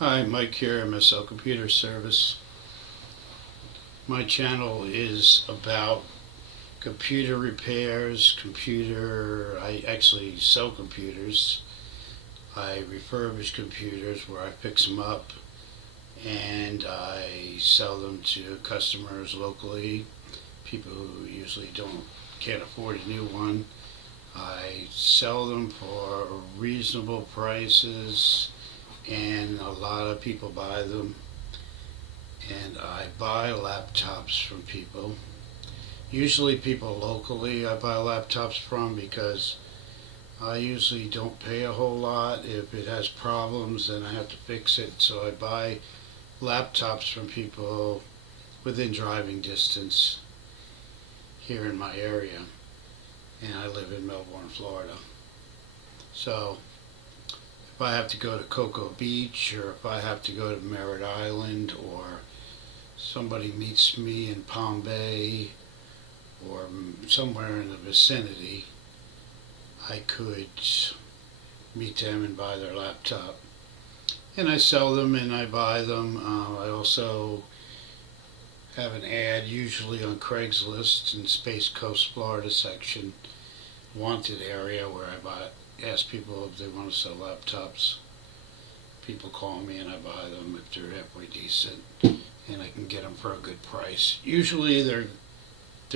Hi, Mike here, MSL Computer Service. My channel is about computer repairs, I actually sell computers. I refurbish computers where I fix them up and I sell them to customers locally, people who usually can't afford a new one. I sell them for reasonable prices and a lot of people buy them. And I buy laptops from people. Usually people locally I buy laptops from because I usually don't pay a whole lot. If it has problems, then I have to fix it. So I buy laptops from people within driving distance here in my area. And I live in Melbourne, Florida. So if I have to go to Cocoa Beach, or if I have to go to Merritt Island, or somebody meets me in Palm Bay or somewhere in the vicinity, I could meet them and buy their laptop. And I sell them and I buy them. I also have an ad usually on Craigslist in Space Coast, Florida section, wanted area, where ask people if they want to sell laptops. People call me and I buy them if they're halfway decent and I can get them for a good price. Usually they're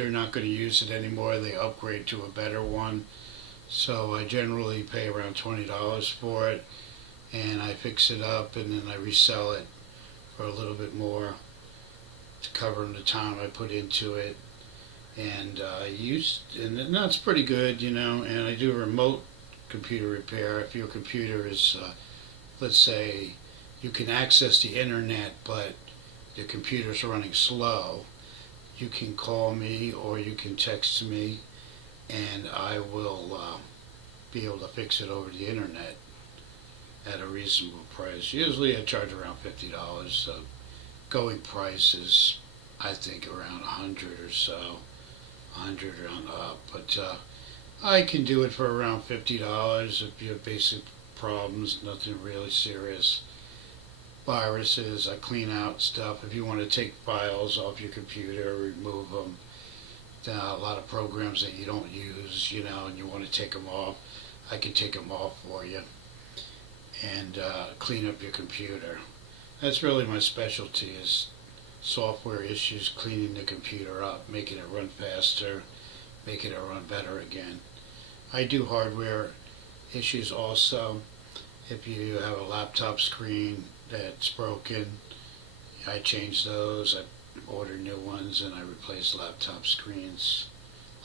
not going to use it anymore. They upgrade to a better one. So I generally pay around $20 for it, and I fix it up and then I resell it for a little bit more to cover the time I put into it. And and that's pretty good, And I do remote computer repair. If your computer is, let's say, you can access the internet, but the computer's running slow, you can call me or you can text me, and I will be able to fix it over the internet at a reasonable price. Usually I charge around $50. So going price is, I think, around 100 or so, 100 or on up. But I can do it for around $50 if you have basic problems, nothing really serious. Viruses, I clean out stuff. If you want to take files off your computer, remove them. A lot of programs that you don't use, and you want to take them off, I can take them off for you and clean up your computer. That's really my specialty, is software issues, cleaning the computer up, making it run faster, making it run better again. I do hardware issues also. If you have a laptop screen that's broken, I change those. I order new ones and I replace laptop screens.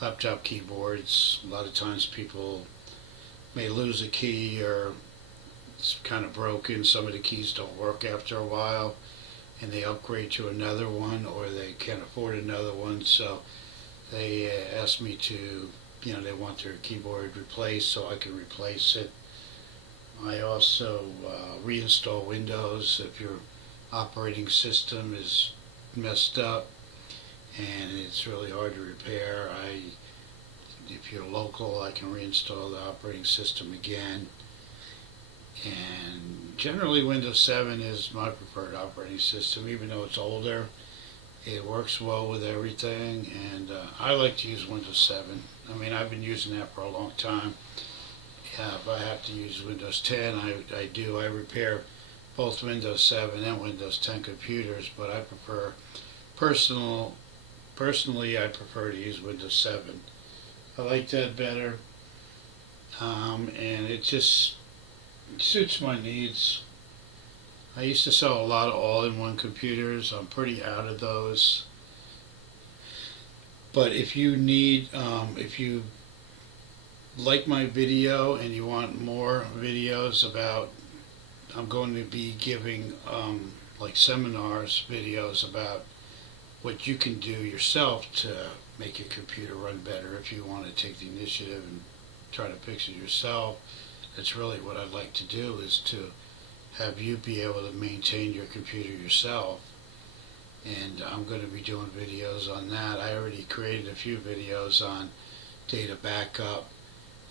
Laptop keyboards, a lot of times people may lose a key or it's kind of broken. Some of the keys don't work after a while and they upgrade to another one, or they can't afford another one, so they ask me to, they want their keyboard replaced so I can replace it. I also reinstall Windows if your operating system is messed up and it's really hard to repair. If you're local, I can reinstall the operating system again. And generally Windows 7 is my preferred operating system, even though it's older. It works well with everything, and I like to use Windows 7. I mean, I've been using that for a long time. If I have to use Windows 10, I do. I repair both Windows 7 and Windows 10 computers, but I prefer, personally, I prefer to use Windows 7. I like that better, and it just suits my needs. I used to sell a lot of all-in-one computers. I'm pretty out of those. But if you like my video and you want more videos about, I'm going to be giving like seminars, videos about what you can do yourself to make your computer run better if you want to take the initiative and try to fix it yourself. That's really what I'd like to do, is to have you be able to maintain your computer yourself. And I'm going to be doing videos on that. I already created a few videos on data backup.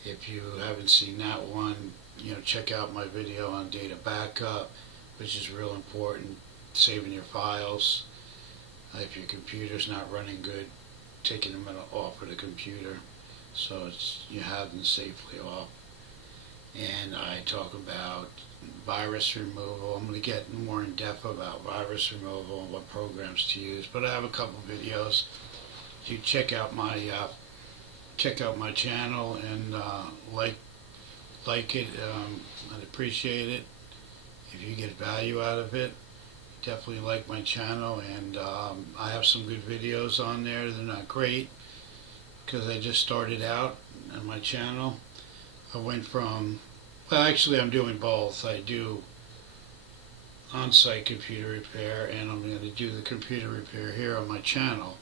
If you haven't seen that one, check out my video on data backup. which is real important, saving your files. If your computer's not running good, taking them off of the computer so you have them safely off. And I talk about virus removal. I'm going to get more in depth about virus removal and what programs to use, but I have a couple videos. You check out my channel and like it. I'd appreciate it if you get value out of it. Definitely like my channel, and I have some good videos on there. They're not great because I just started out on my channel. I went from, well, actually I'm doing both. I do on-site computer repair, and I'm going to do the computer repair here on my channel.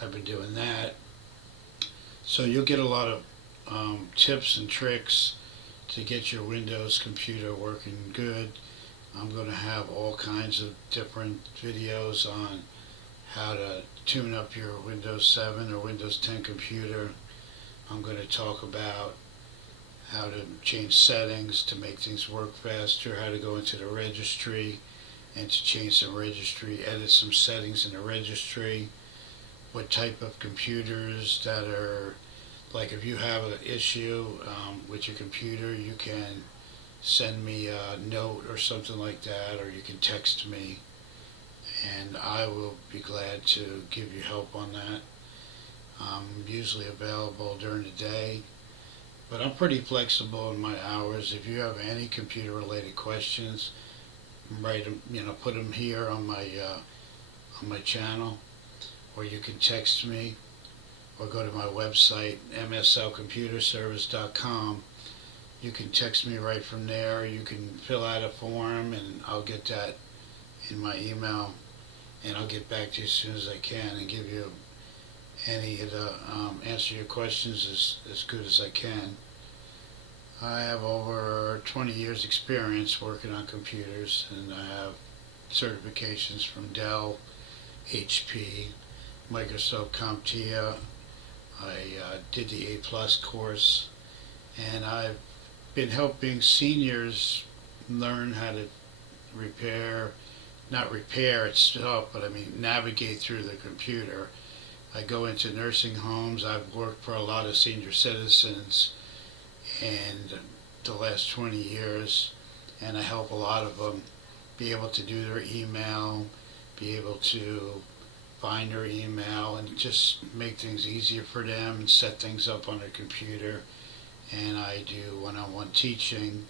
I've been doing that. So you'll get a lot of tips and tricks to get your Windows computer working good. I'm going to have all kinds of different videos on how to tune up your Windows 7 or Windows 10 computer. I'm going to talk about how to change settings to make things work faster, how to go into the registry and to change some registry, edit some settings in the registry, what type of computers that are, like if you have an issue with your computer, you can send me a note or something like that, or you can text me, and I will be glad to give you help on that. I'm usually available during the day, but I'm pretty flexible in my hours. If you have any computer related questions, write them, put them here on my channel, or you can text me or go to my website, mslcomputerservice.com. You can text me right from there. You can fill out a form, and I'll get that in my email, and I'll get back to you as soon as I can and give you any of the answer your questions as good as I can. I have over 20 years experience working on computers, and I have certifications from Dell, HP, Microsoft CompTIA. I did the A+ course, and I've been helping seniors learn how to not repair itself, but navigate through the computer. I go into nursing homes. I've worked for a lot of senior citizens and the last 20 years, and I help a lot of them be able to do their email, be able to find their email, and just make things easier for them and set things up on their computer. And I do one-on-one teaching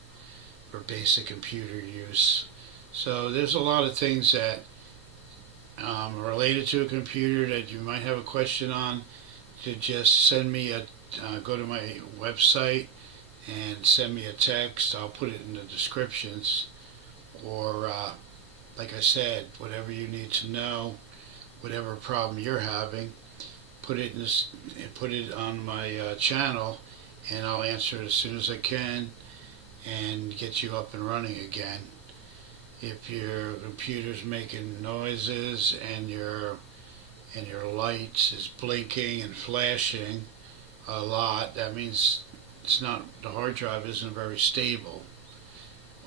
for basic computer use. So there's a lot of things that related to a computer that you might have a question on. To just send me go to my website and send me a text. I'll put it in the descriptions, or like I said, whatever you need to know, whatever problem you're having, put it on my channel, and I'll answer it as soon as I can and get you up and running again. If your computer's making noises and your lights is blinking and flashing a lot, that means the hard drive isn't very stable.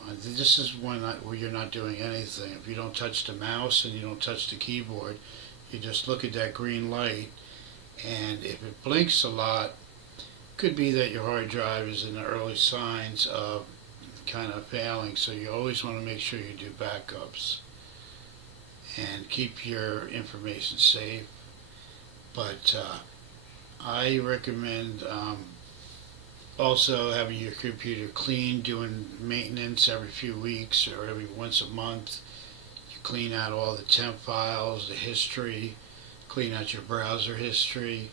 This is where you're not doing anything. If you don't touch the mouse and you don't touch the keyboard, you just look at that green light, and if it blinks a lot, could be that your hard drive is in the early signs of kind of failing. So you always want to make sure you do backups and keep your information safe. But I recommend also having your computer clean, doing maintenance every few weeks or every once a month. You clean out all the temp files, the history, clean out your browser history,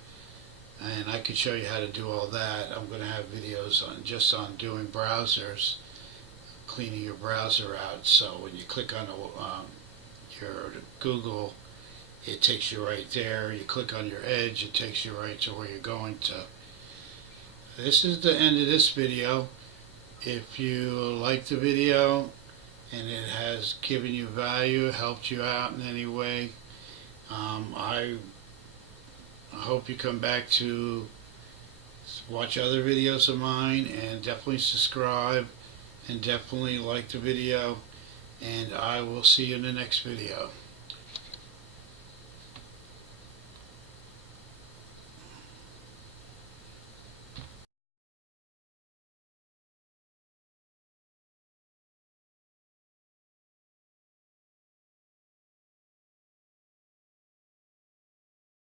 and I could show you how to do all that. I'm going to have videos on doing browsers, cleaning your browser out. So when you click on your Google, it takes you right there. You click on your Edge, it takes you right to where you're going to. This is the end of this video. If you like the video and it has given you value, helped you out in any way, I hope you come back to watch other videos of mine, and definitely subscribe and definitely like the video, and I will see you in the next video.